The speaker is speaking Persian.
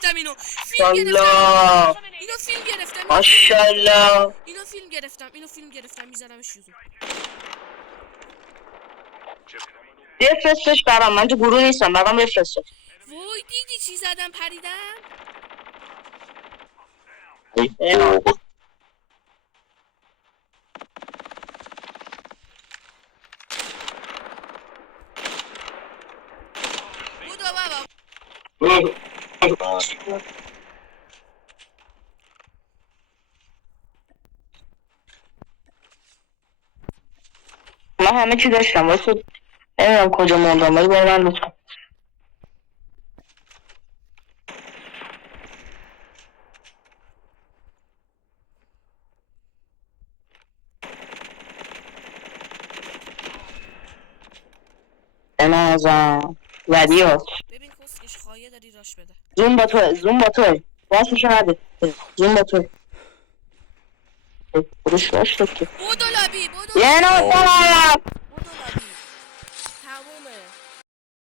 گرفتم اینو فیلم گرفتم ماشاءالله اینو فیلم گرفتم ماشاءالله اینو فیلم گرفتم میذارمش یوتیوب بفرستش برام، من تو گروه نیستم، برام بفرستش. وای دیدی چی زدم پریدم بودو بابا من همه چی داشتم واسه نمیدونم کجا موندم، ولی برای من لطفا. بنازم ودیو ببین کسکش خواهیه داری راش بده زوم با توه، زوم با توه، واسه نده، زوم با توه خودش راش داد که بودو لابی بودو یه لابی نوع